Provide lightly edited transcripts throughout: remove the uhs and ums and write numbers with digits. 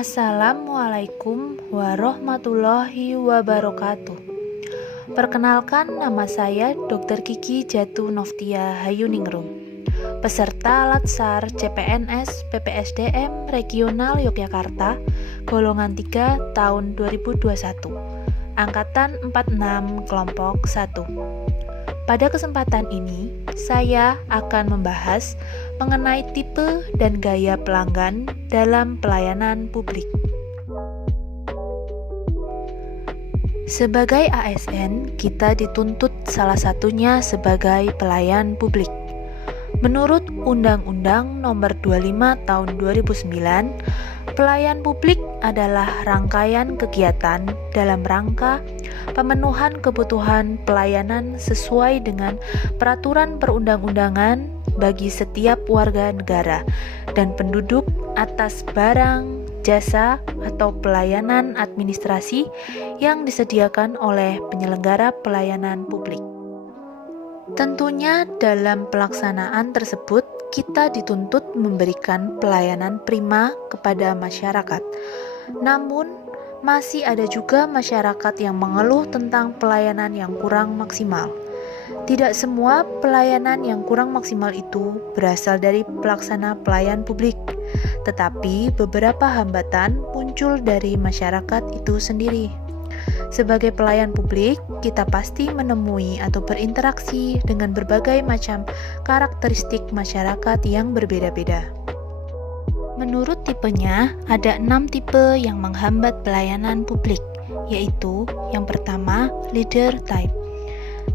Assalamualaikum warahmatullahi wabarakatuh. Perkenalkan, nama saya Dr. Kiki Jatu Novtia Hayuningrum, peserta Latsar CPNS PPSDM Regional Yogyakarta, golongan 3 tahun 2021, angkatan 46 kelompok 1. Pada kesempatan ini, saya akan membahas mengenai tipe dan gaya pelanggan dalam pelayanan publik. Sebagai ASN, kita dituntut salah satunya sebagai pelayan publik. Menurut Undang-Undang Nomor 25 Tahun 2009, pelayan publik adalah rangkaian kegiatan dalam rangka pemenuhan kebutuhan pelayanan sesuai dengan peraturan perundang-undangan bagi setiap warga negara dan penduduk atas barang, jasa, atau pelayanan administrasi yang disediakan oleh penyelenggara pelayanan publik. Tentunya dalam pelaksanaan tersebut kita dituntut memberikan pelayanan prima kepada masyarakat. Namun, masih ada juga masyarakat yang mengeluh tentang pelayanan yang kurang maksimal. Tidak semua pelayanan yang kurang maksimal itu berasal dari pelaksana pelayan publik, tetapi beberapa hambatan muncul dari masyarakat itu sendiri. Sebagai pelayan publik, kita pasti menemui atau berinteraksi dengan berbagai macam karakteristik masyarakat yang berbeda-beda. Menurut tipenya, ada 6 tipe yang menghambat pelayanan publik, yaitu yang pertama, leader type.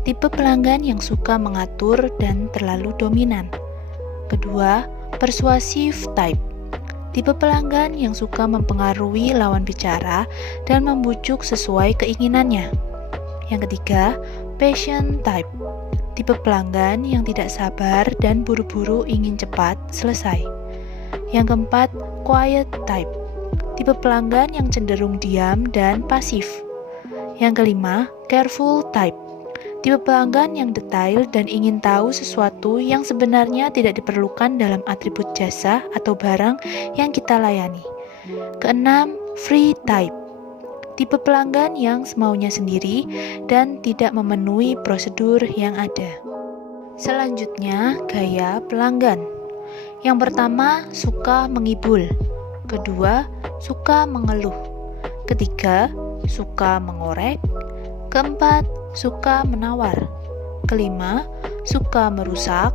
Tipe pelanggan yang suka mengatur dan terlalu dominan. Kedua, persuasive type. Tipe pelanggan yang suka mempengaruhi lawan bicara dan membujuk sesuai keinginannya. Yang ketiga, patient type. Tipe pelanggan yang tidak sabar dan buru-buru ingin cepat selesai. Yang keempat, quiet type. Tipe pelanggan yang cenderung diam dan pasif. Yang kelima, careful type. Tipe pelanggan yang detail dan ingin tahu sesuatu yang sebenarnya tidak diperlukan dalam atribut jasa atau barang yang kita layani. Keenam, free type. Tipe pelanggan yang semaunya sendiri dan tidak memenuhi prosedur yang ada. Selanjutnya, gaya pelanggan. Yang pertama, suka mengibul. Kedua, suka mengeluh. Ketiga, suka mengorek. Keempat, suka menawar. Kelima, suka merusak.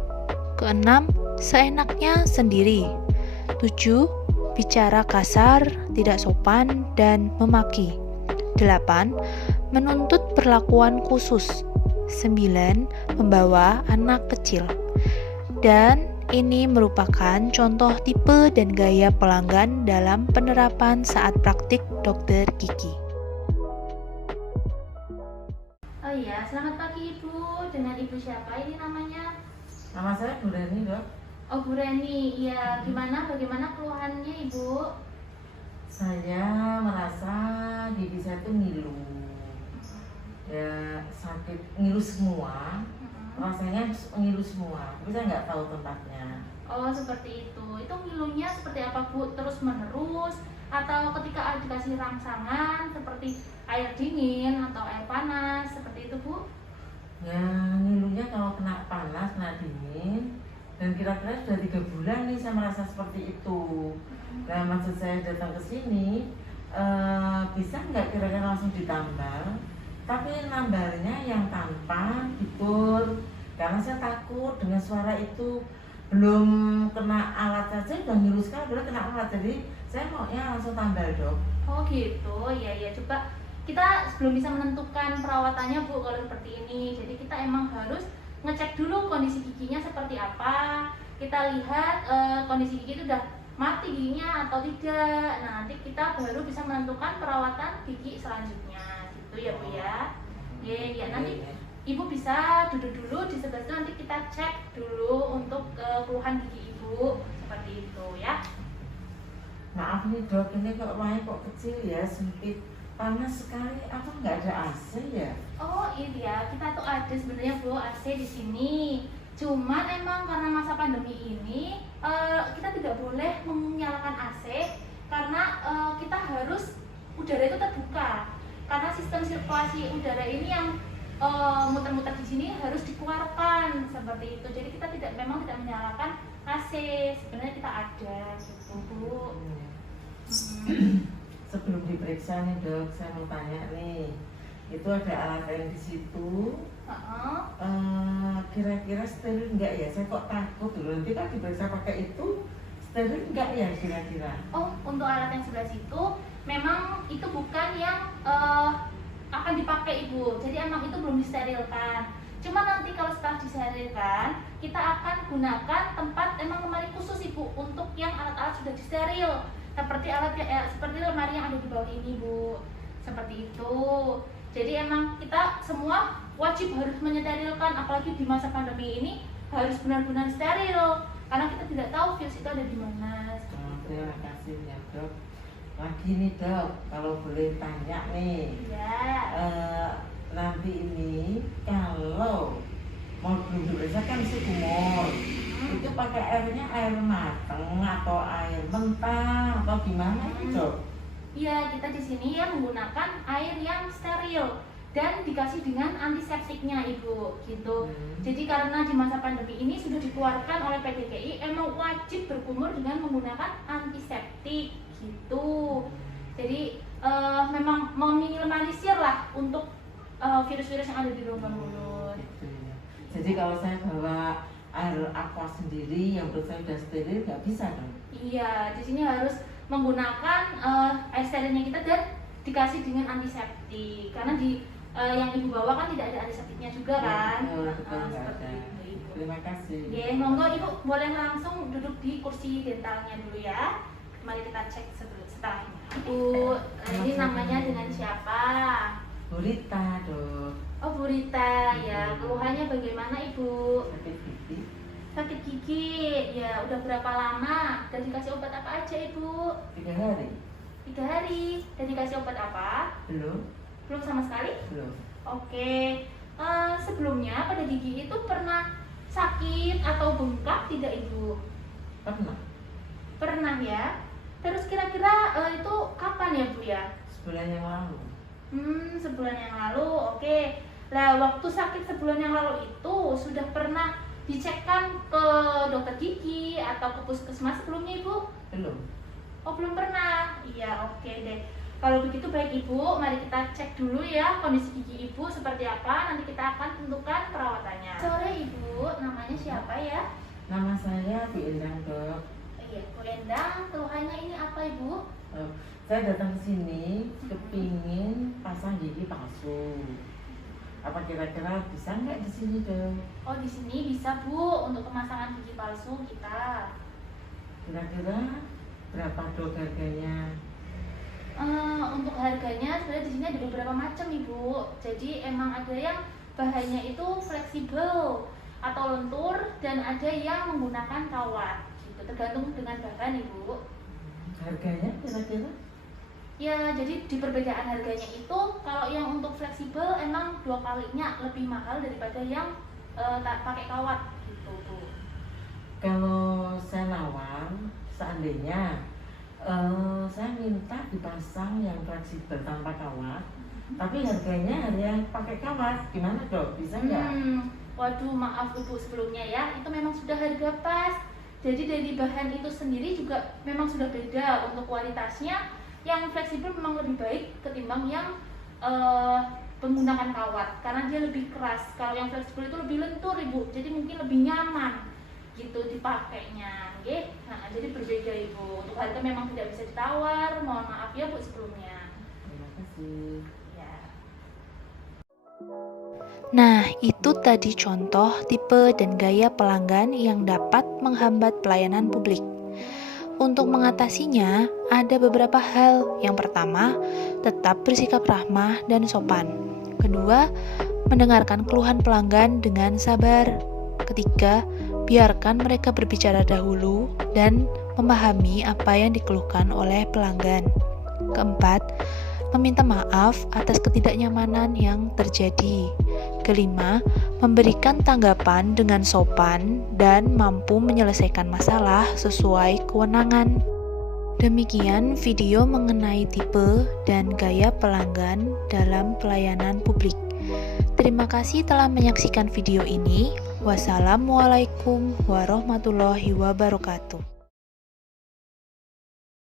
Keenam, seenaknya sendiri. 7, bicara kasar, tidak sopan, dan memaki. 8, menuntut perlakuan khusus. 9, membawa anak kecil. Dan ini merupakan contoh tipe dan gaya pelanggan dalam penerapan saat praktik Dokter Kiki. Oh iya, selamat pagi Ibu. Dengan Ibu siapa ini namanya? Nama saya Bu Reni, Dok. Oh, Bu Reni. Iya, bagaimana keluhannya Ibu? Saya merasa gigi saya tuh ngilu. Ya, sakit ngilu semua. Rasanya ngilu semua. Tapi saya nggak tahu tempatnya. Oh, seperti itu. Itu ngilunya seperti apa Bu? Terus menerus atau ketika dikasih rangsangan seperti air dingin atau air panas, seperti itu Bu? Ya, ngilunya kalau kena panas, kena dingin. Dan kira-kira sudah 3 bulan nih saya merasa seperti itu. Nah, maksud saya datang ke sini, bisa nggak kira-kira langsung ditambal? Tapi nambalnya yang tanpa dibur. Karena saya takut dengan suara itu. Belum kena alat saja udah ngilu sekali, belum kena alat. Jadi saya maunya langsung tambal, Dok. Oh gitu, ya coba kita sebelum bisa menentukan perawatannya Bu kalau seperti ini. Jadi kita emang harus ngecek dulu kondisi giginya seperti apa. Kita lihat kondisi gigi itu udah mati giginya atau tidak. Nah, nanti kita baru bisa menentukan perawatan gigi selanjutnya. Gitu ya Bu ya. Ya nanti Ibu bisa duduk dulu di sebelah itu, nanti kita cek dulu untuk keluhan gigi Ibu seperti itu ya. Maaf nih Dok, ini kok rumahnya kok kecil ya, sempit, panas sekali. Apa nggak ada AC ya? Oh iya, kita tuh ada sebenarnya Bu AC di sini. Cuman emang karena masa pandemi ini kita tidak boleh menyalakan AC karena kita harus udara itu terbuka, karena sistem sirkulasi udara ini yang muter-muter di sini harus dikeluarkan seperti itu. Jadi kita memang tidak menyalakan AC, sebenarnya kita ada gitu Bu. Sebelum diperiksa nih dok, saya mau tanya nih, itu ada alat yang di situ, kira-kira steril nggak ya? Saya kok takut dulu nanti kan diperiksa pakai itu, steril nggak ya kira-kira? Oh, untuk alat yang sebelah situ memang itu bukan yang akan dipakai Ibu, jadi emang itu belum disterilkan. Cuma nanti kalau setelah disterilkan, kita akan gunakan tempat emang lemari khusus Ibu untuk yang alat-alat sudah disteril, seperti seperti lemari yang ada di bawah ini Bu, seperti itu. Jadi emang kita semua wajib harus mensterilkan, apalagi di masa pandemi ini harus benar-benar steril, karena kita tidak tahu virus itu ada di mana. Terima kasih ya dok. Lagi nih dok, kalau boleh tanya nih, nanti ini kalau mau diperiksa kan sumur, itu pakai airnya air mateng atau air mentah atau gimana dok? Iya, kita di sini ya menggunakan air yang steril dan dikasih dengan antiseptiknya Ibu, gitu. Jadi karena di masa pandemi ini sudah dikeluarkan oleh PDKI, emang wajib berkumur dengan menggunakan antiseptik, gitu. Jadi memang meminimalisir lah untuk virus-virus yang ada di lubang mulut. Jadi kalau saya bawa air aqua sendiri yang menurut saya sudah steril, nggak bisa dong? Iya, di sini harus menggunakan air sterilnya kita dan dikasih dengan antiseptik, karena di yang Ibu bawa kan tidak ada antiseptiknya juga kan. Seperti itu Ibu. Terima kasih. Ya, monggo Ibu boleh langsung duduk di kursi dentalnya dulu ya. Mari kita cek setelahnya. Ibu, ini namanya dengan siapa? Bu Rita dok. Oh Bu Rita, ya keluhannya bagaimana Ibu? Sakit gigi. Sakit gigi, ya udah berapa lama? Dan dikasih obat apa aja Ibu? 3 hari. 3 hari. Dan dikasih obat apa? Belum. Belum sama sekali? Belum. Oke. Sebelumnya pada gigi itu pernah sakit atau bengkak tidak Ibu? Pernah. Pernah ya. Terus kira-kira itu kapan ya Bu ya? Sebulan yang lalu. Sebulan yang lalu. Oke. Lah waktu sakit sebulan yang lalu itu sudah pernah dicekkan ke dokter gigi atau ke puskesmas sebelumnya Ibu? Belum. Oh belum pernah. Iya oke deh. Kalau begitu baik Ibu, mari kita cek dulu ya kondisi gigi Ibu seperti apa. Nanti kita akan tentukan perawatannya. Sore Ibu, namanya siapa ya? Nama saya Bu Endang dok. Iya Bu Endang, keluhannya ini apa Ibu? Saya datang ke sini kepingin pasang gigi palsu. Apa kira-kira bisa nggak di sini dok? Oh di sini bisa Bu untuk pemasangan gigi palsu kita. Kira-kira berapa dok harganya? Untuk harganya sebenarnya di sini ada beberapa macam Ibu. Jadi emang ada yang bahannya itu fleksibel atau lentur dan ada yang menggunakan kawat. Gitu. Tergantung dengan bahan Ibu. Harganya kira-kira? Ya, jadi di perbedaan harganya itu kalau yang untuk fleksibel emang 2 kalinya lebih mahal daripada yang pakai kawat gitu Bu. Kalau saya nawar, seandainya saya minta dipasang yang fleksibel tanpa kawat, tapi harganya ada yang pakai kawat, gimana dok? Bisa nggak? Waduh, maaf Ibu sebelumnya ya, itu memang sudah harga pas. Jadi dari bahan itu sendiri juga memang sudah beda untuk kualitasnya. Yang fleksibel memang lebih baik ketimbang yang menggunakan kawat karena dia lebih keras. Kalau yang fleksibel itu lebih lentur Ibu, jadi mungkin lebih nyaman gitu dipakainya. Okay? Nah, jadi berbeda Ibu. Untuk harga memang tidak bisa ditawar. Mohon maaf ya Bu sebelumnya. Terima kasih. Ya. Nah, itu tadi contoh tipe dan gaya pelanggan yang dapat menghambat pelayanan publik. Untuk mengatasinya, ada beberapa hal. Yang pertama, tetap bersikap ramah dan sopan. Kedua, mendengarkan keluhan pelanggan dengan sabar. Ketiga, biarkan mereka berbicara dahulu dan memahami apa yang dikeluhkan oleh pelanggan. Keempat, meminta maaf atas ketidaknyamanan yang terjadi. Kelima, memberikan tanggapan dengan sopan dan mampu menyelesaikan masalah sesuai kewenangan. Demikian video mengenai tipe dan gaya pelanggan dalam pelayanan publik. Terima kasih telah menyaksikan video ini. Wassalamualaikum warahmatullahi wabarakatuh.